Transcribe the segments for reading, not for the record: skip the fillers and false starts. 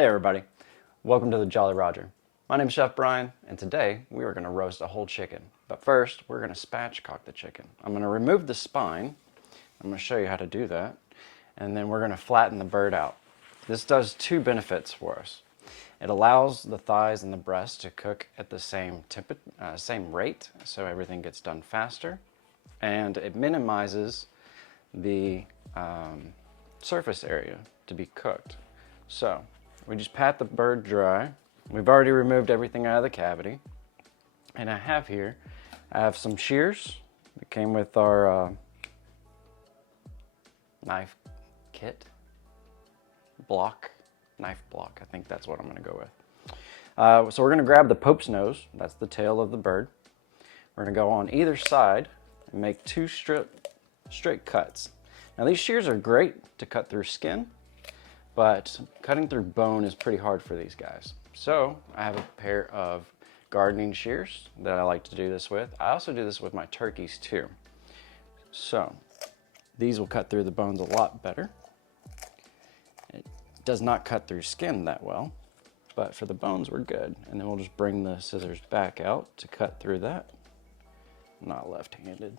Hey everybody, welcome to the Jolly Roger. My name's Chef Brian, and today we are going to roast a whole chicken. But first, we're going to spatchcock the chicken. I'm going to remove the spine. I'm going to show you how to do that. And then we're going to flatten the bird out. This does two benefits for us. It allows the thighs and the breast to cook at the same rate, so everything gets done faster. And it minimizes the surface area to be cooked. So, we just pat the bird dry. We've already removed everything out of the cavity. And I have some shears that came with our knife kit, knife block. I think that's what I'm gonna go with. So we're gonna grab the Pope's nose, that's the tail of the bird. We're gonna go on either side and make two straight cuts. Now these shears are great to cut through skin, but cutting through bone is pretty hard for these guys. So I have a pair of gardening shears that I like to do this with. I also do this with my turkeys too. So these will cut through the bones a lot better. It does not cut through skin that well, but for the bones we're good. And then we'll just bring the scissors back out to cut through that. I'm not left-handed.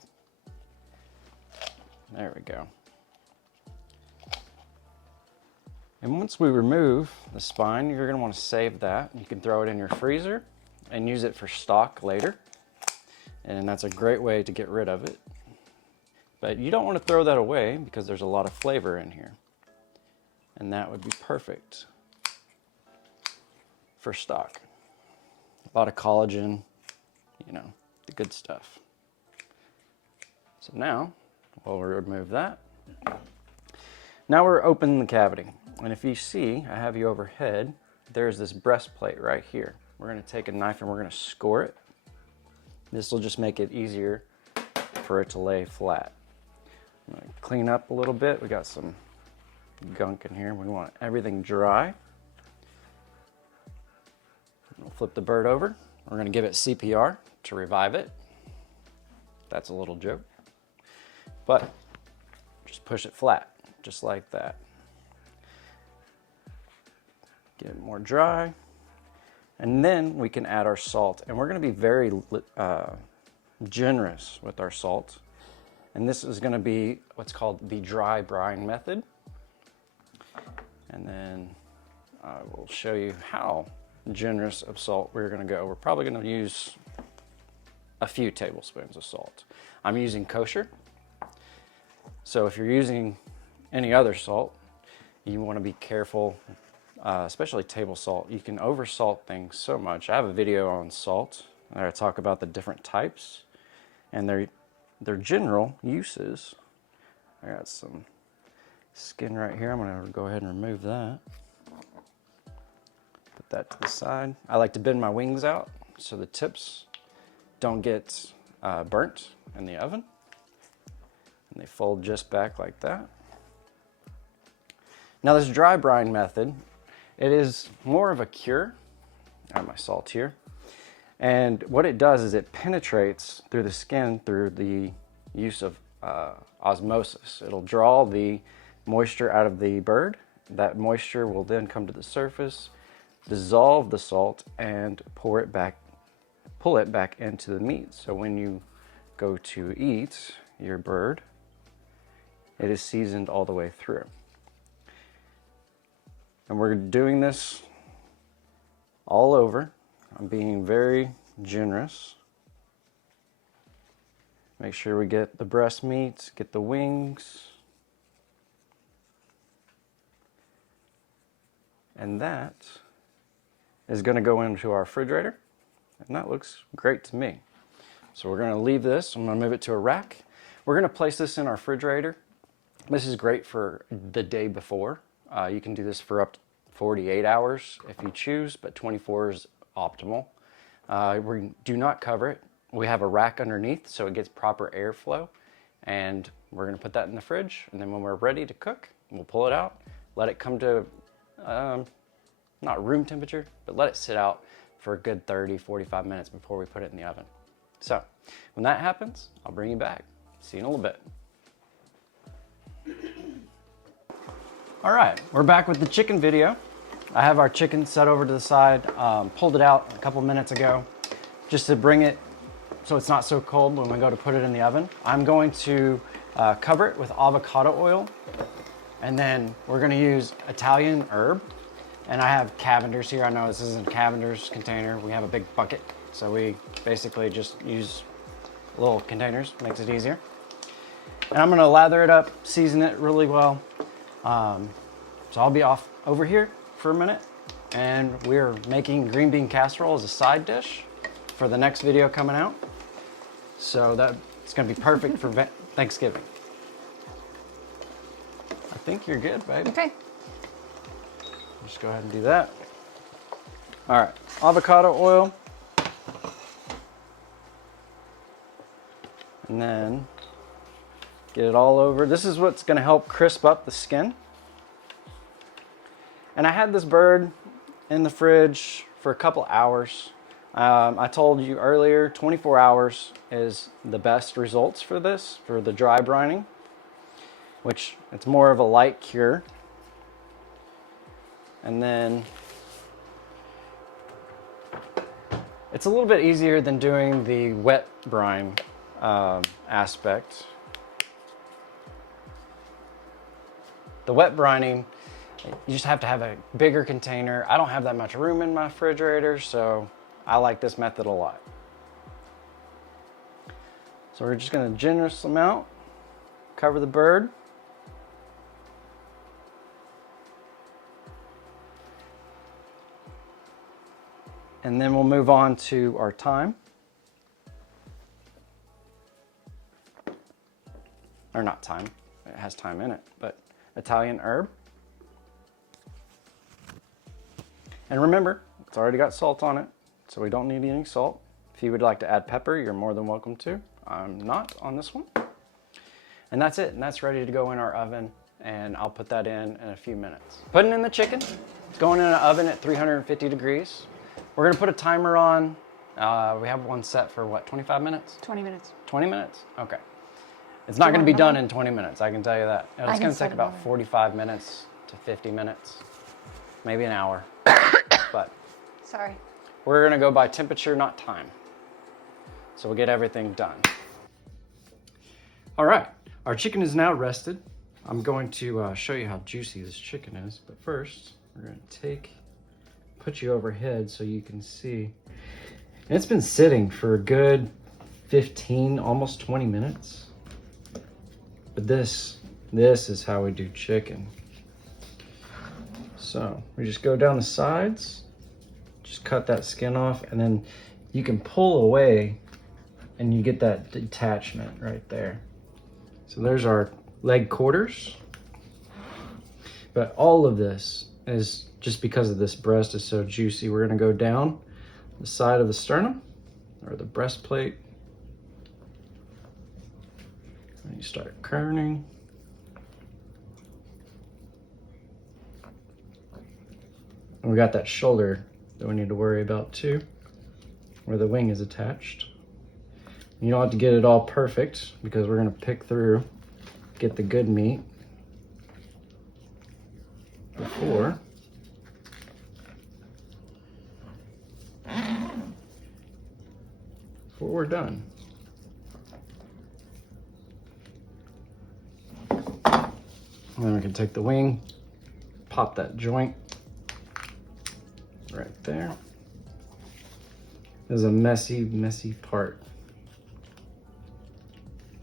There we go. And once we remove the spine, you're going to want to save that. You can throw it in your freezer and use it for stock later. And that's a great way to get rid of it. But you don't want to throw that away because there's a lot of flavor in here. And that would be perfect for stock. A lot of collagen, you know, the good stuff. So now, we'll remove that. Now we're opening the cavity. And if you see, I have you overhead, there's this breastplate right here. We're gonna take a knife and we're gonna score it. This will just make it easier for it to lay flat. I'm gonna clean up a little bit. We got some gunk in here. We want everything dry. We'll flip the bird over. We're gonna give it CPR to revive it. That's a little joke. But just push it flat, just like that. Get it more dry. And then we can add our salt. And we're gonna be very generous with our salt. And this is gonna be what's called the dry brine method. And then I will show you how generous of salt we're gonna go. We're probably gonna use a few tablespoons of salt. I'm using kosher. So if you're using any other salt, you wanna be careful, especially table salt. You can oversalt things so much. I have a video on salt where I talk about the different types and their general uses. I got some skin right here. I'm gonna go ahead and remove that. Put that to the side. I like to bend my wings out so the tips don't get burnt in the oven. And they fold just back like that. Now this dry brine method, it is more of a cure. I have my salt here. And what it does is it penetrates through the skin through the use of osmosis. It'll draw the moisture out of the bird. That moisture will then come to the surface, dissolve the salt, and pull it back into the meat. So when you go to eat your bird, it is seasoned all the way through. And we're doing this all over. I'm being very generous. Make sure we get the breast meat, get the wings. And that is gonna go into our refrigerator. And that looks great to me. So we're gonna leave this, I'm gonna move it to a rack. We're gonna place this in our refrigerator. This is great for the day before. You can do this for up to 48 hours if you choose, but 24 is optimal. We do not cover it. We have a rack underneath so it gets proper airflow, and we're gonna put that in the fridge, and then when we're ready to cook, we'll pull it out, let it come to, not room temperature, but let it sit out for a good 30, 45 minutes before we put it in the oven. So when that happens, I'll bring you back. See you in a little bit. All right, we're back with the chicken video. I have our chicken set over to the side, pulled it out a couple minutes ago, just to bring it so it's not so cold when we go to put it in the oven. I'm going to cover it with avocado oil, and then we're gonna use Italian herb. And I have Cavenders here. I know this isn't a Cavenders container. We have a big bucket, so we basically just use little containers, makes it easier. And I'm gonna lather it up, season it really well. So I'll be off over here for a minute, and we're making green bean casserole as a side dish for the next video coming out. So that's gonna be perfect for Thanksgiving. I think you're good, babe. Okay. Just go ahead and do that. All right, avocado oil. And then get it all over. This is what's gonna help crisp up the skin. And I had this bird in the fridge for a couple hours. I told you earlier, 24 hours is the best results for this, for the dry brining, which it's more of a light cure. And then it's a little bit easier than doing the wet brine aspect. The wet brining, you just have to have a bigger container. I don't have that much room in my refrigerator, so I like this method a lot. So we're just gonna generous amount, cover the bird. And then we'll move on to our thyme. Or not thyme, it has thyme in it, but Italian herb. And remember, it's already got salt on it, so we don't need any salt. If you would like to add pepper, you're more than welcome to. I'm not on this one. And that's it, and that's ready to go in our oven, and I'll put that in a few minutes. Putting in the chicken, it's going in an oven at 350 degrees. We're gonna put a timer on. We have one set for what, 25 minutes? 20 minutes. 20 minutes? Okay. It's not gonna be done in 20 minutes, I can tell you that. It's gonna take about 45 minutes to 50 minutes, maybe an hour. But sorry. We're gonna go by temperature, not time. So we'll get everything done. All right, our chicken is now rested. I'm going to show you how juicy this chicken is, but first, we're gonna put you overhead so you can see. And it's been sitting for a good 15, almost 20 minutes. But this is how we do chicken. So we just go down the sides, just cut that skin off, and then you can pull away and you get that detachment right there. So there's our leg quarters. But all of this is just because of this breast is so juicy. We're gonna go down the side of the sternum or the breastplate. And you start kerning. And we got that shoulder that we need to worry about too, where the wing is attached. You don't have to get it all perfect because we're gonna pick through, get the good meat before we're done. And then we can take the wing, pop that joint right there. There's a messy, messy part.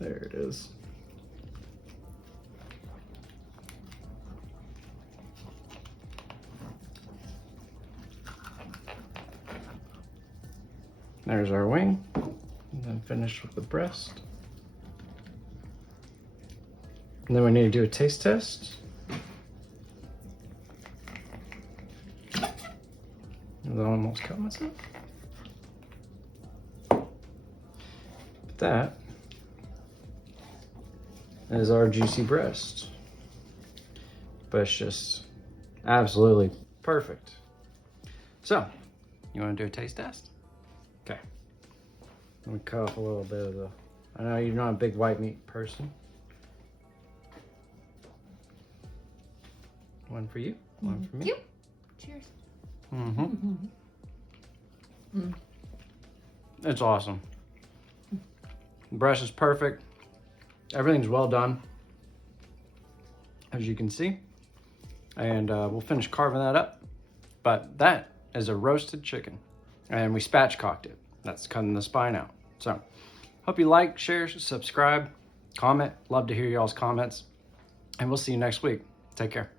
There it is. There's our wing, and then finish with the breast. And then we need to do a taste test. I almost cut myself. That is our juicy breast. But it's just absolutely perfect. So, you want to do a taste test? Okay. Let me cut off a little bit of the, I know you're not a big white meat person. One for you, one for me. Cheers. It's awesome. The breast is perfect. Everything's well done, as you can see. And we'll finish carving that up. But that is a roasted chicken. And we spatchcocked it. That's cutting the spine out. So, hope you like, share, subscribe, comment. Love to hear y'all's comments. And we'll see you next week. Take care.